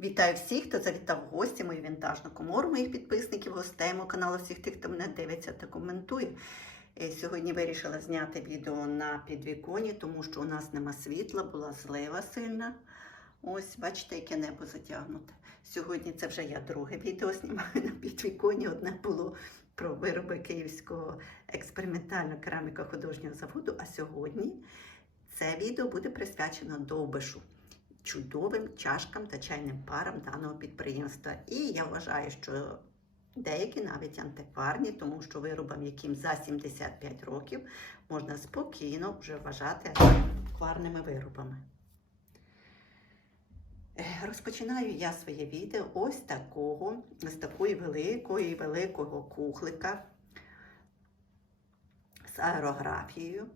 Вітаю всіх, хто завітав в гості мою вінтажну комору, моїх підписників, гостей мого каналу, всіх тих, хто мене дивиться та коментує. Е, Сьогодні вирішила зняти відео на підвіконі, тому що у нас нема світла, була злива сильна. Ось, бачите, яке небо затягнуте. Сьогодні це вже я друге відео знімаю на підвіконі. Одне було про вироби Київського експериментального кераміка художнього заводу. А сьогодні це відео буде присвячено довбишу чудовим чашкам та чайним парам даного підприємства. І я вважаю, що деякі навіть антикварні, тому що виробам, яким за 75 років, можна спокійно вже вважати антикварними виробами. Розпочинаю я своє відео ось такого, з такої великої, великого кухлика з аерографією.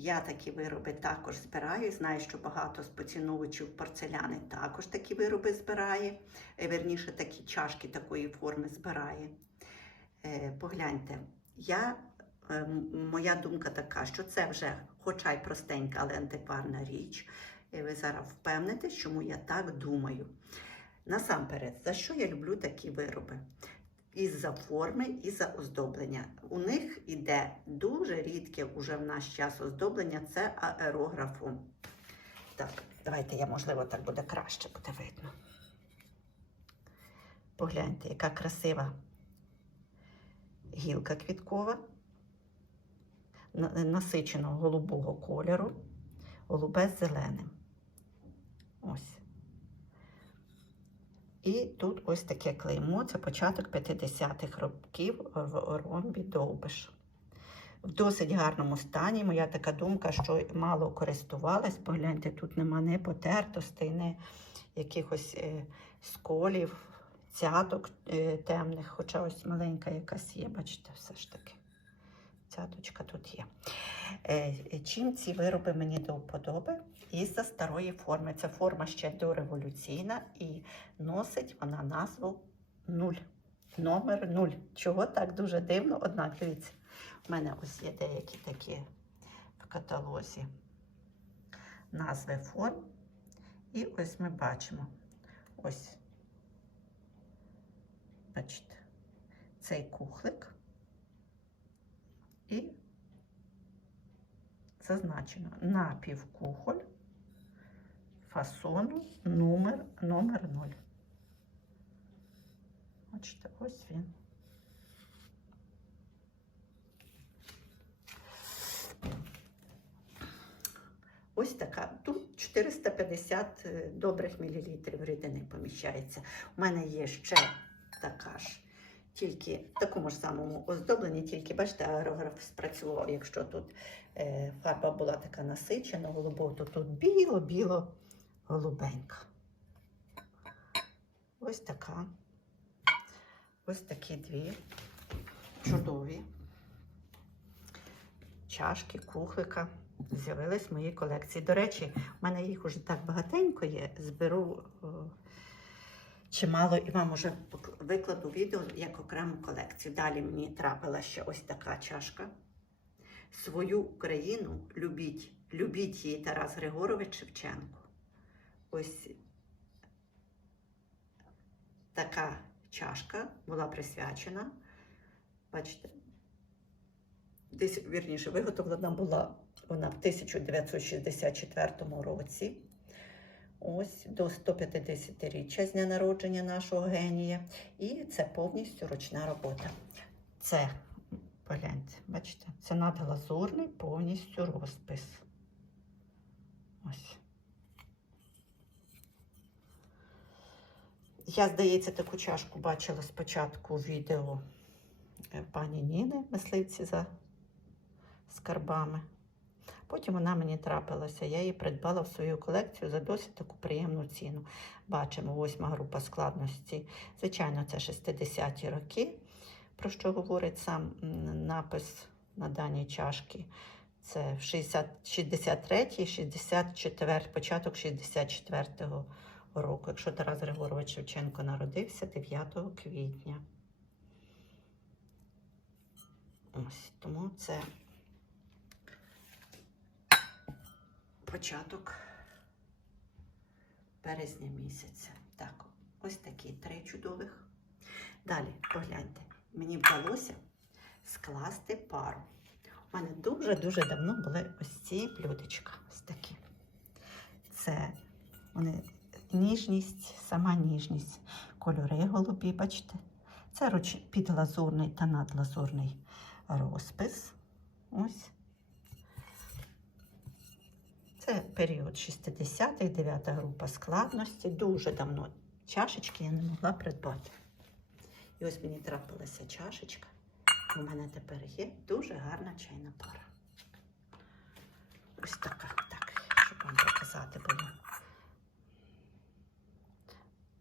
Я такі вироби також збираю. Знаю, що багато з поціновувачів порцеляни також такі вироби збирає. Е, Верніше, такі чашки такої форми збирає. Е, Погляньте, я, е, моя думка така, що це вже, хоча й простенька, але антикварна річ. Ви зараз впевнитесь, чому я так думаю. Насамперед, за що я люблю такі вироби? Із-за форми і за оздоблення. У них іде дуже рідке уже в наш час оздоблення це аерографом. Так, давайте я, можливо, так буде краще, буде видно. Погляньте, яка красива гілка квіткова, на- насиченого голубого кольору, голубе з зеленим. Ось. І тут ось таке клеймо, це початок 50-х років в ромбі Довбиш. В досить гарному стані. Моя така думка, що мало користувалась. Погляньте, тут нема не потертостей, не якихось е, сколів, цяток е, темних, хоча ось маленька якась є, бачите, все ж таки. Цяточка тут є. Е, е, чим ці вироби мені до вподоби? Із-за старої форми. Ця форма ще дореволюційна і носить вона назву 0. Номер 0. Чого так дуже дивно? Однак, дивіться, у мене ось є деякі такі в каталозі назви форм. І ось ми бачимо. Ось. Бачите, цей кухлик. І зазначено напівкухоль фасону номер, номер 0. Бачите, ось він. Ось така. Тут 450 е, добрих мілілітрів рідини поміщається. У мене є ще така ж, тільки в такому ж самому оздобленні, тільки бачите, аерограф спрацював. Якщо тут е, фарба була така насичена, голубова, то тут біло-біло голубенька. Ось така. Ось такі дві чудові чашки, кухлика з'явились в моїй колекції. До речі, в мене їх уже так багатенько є. Зберу чимало і вам уже викладу відео як окрему колекцію. Далі мені трапила ще ось така чашка. Свою Україну любіть, любіть її Тарас Григорович Шевченко. Ось така чашка була присвячена. Бачите, десь вірніше виготовлена була вона в 1964 році. Ось до 150-річчя з дня народження нашого генія. І це повністю ручна робота. Це, погляньте, бачите, це надглазурний повністю розпис. Ось. Я, здається, таку чашку бачила спочатку відео е, пані Ніни, мисливці за скарбами. Потім вона мені трапилася. Я її придбала в свою колекцію за досить таку приємну ціну. Бачимо, восьма група складності. Звичайно, це 60-ті роки, про що говорить сам напис на даній чашки. Це 60, 63, 64, початок 64-го року, якщо Тарас Григорович Шевченко народився 9 квітня. Ось тому це початок березня місяця. Так, ось такі три чудових. Далі, погляньте, мені вдалося скласти пару. У мене дуже-дуже давно були ось ці блюдечка. Ось такі. Це вони ніжність, сама ніжність, кольори голубі, бачите. Це руч... підглазурний та надлазурний розпис. Ось. Це період 60-х, 9 група складності. Дуже давно чашечки я не могла придбати. І ось мені трапилася чашечка. У мене тепер є дуже гарна чайна пара. Ось така, так, щоб вам показати було.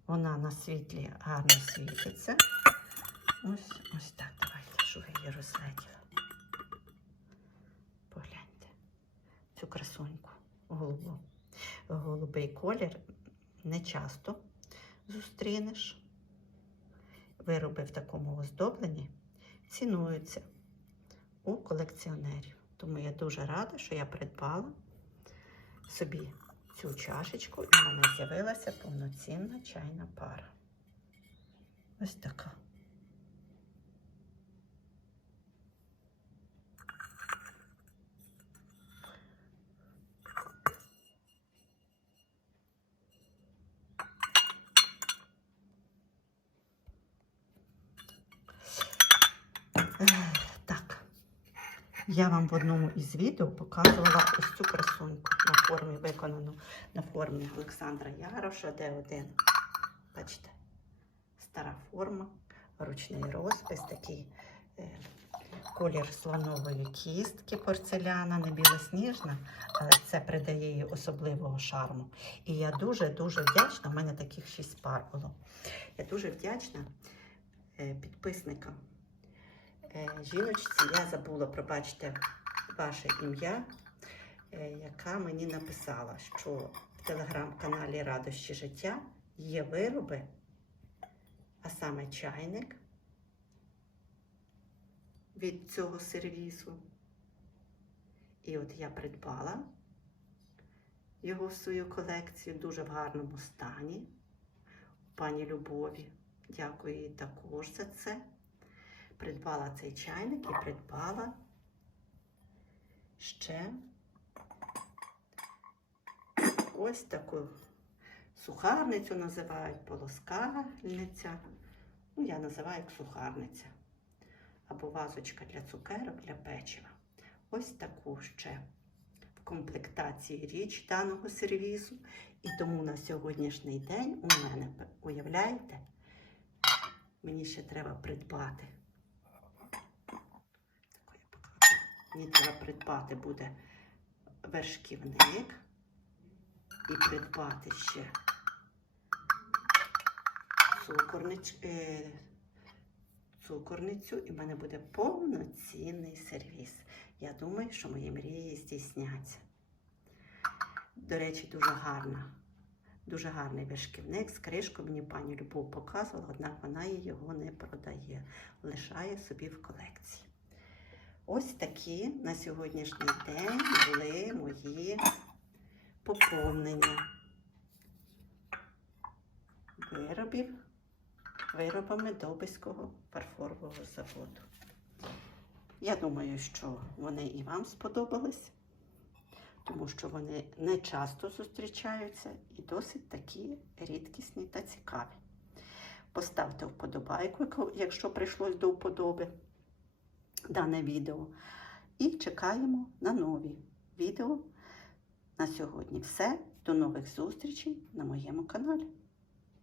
Вона на світлі гарно світиться. Ось, ось так. Давайте, щоб я її розгляділа. Погляньте цю красуньку голубу. Голубий колір не часто зустрінеш. Вироби в такому оздобленні цінуються у колекціонерів. Тому я дуже рада, що я придбала собі цю чашечку, і в мене з'явилася повноцінна чайна пара. Ось така. Ех, Так, я вам в одному із відео показувала ось цю красуньку на формі, виконану на формі Олександра Яроша, Д1. Бачите, стара форма, ручний розпис, такий е, колір слонової кістки порцеляна, не білосніжна, але це придає їй особливого шарму. І я дуже-дуже вдячна, в мене таких шість пар було. Я дуже вдячна е, підписникам. Е, Жіночці я забула, пробачте, ваше ім'я, е, яка мені написала, що в телеграм-каналі Радощі життя є вироби, а саме чайник від цього сервісу. І от я придбала його в свою колекцію дуже в гарному стані. Пані Любові. Дякую їй також за це придбала цей чайник і придбала ще ось таку сухарницю називають полоскальниця. Ну, я називаю як сухарниця. Або вазочка для цукерок, для печива. Ось таку ще в комплектації річ даного сервісу. І тому на сьогоднішній день у мене, уявляєте, мені ще треба придбати. Таку я покладу. Мені треба придбати буде вершківник і придбати ще цукорнич, е, цукорницю, і в мене буде повноцінний сервіс. Я думаю, що мої мрії здійсняться. До речі, дуже гарна. Дуже гарний вишківник з кришкою мені пані Любов показувала, однак вона його не продає, лишає собі в колекції. Ось такі на сьогоднішній день були мої поповнення виробів виробами Довбиського фарфорового заводу. Я думаю, що вони і вам сподобались, тому що вони не часто зустрічаються і досить такі рідкісні та цікаві. Поставте вподобайку, якщо прийшлось до вподоби дане відео. І чекаємо на нові відео. На сьогодні все. До нових зустрічей на моєму каналі.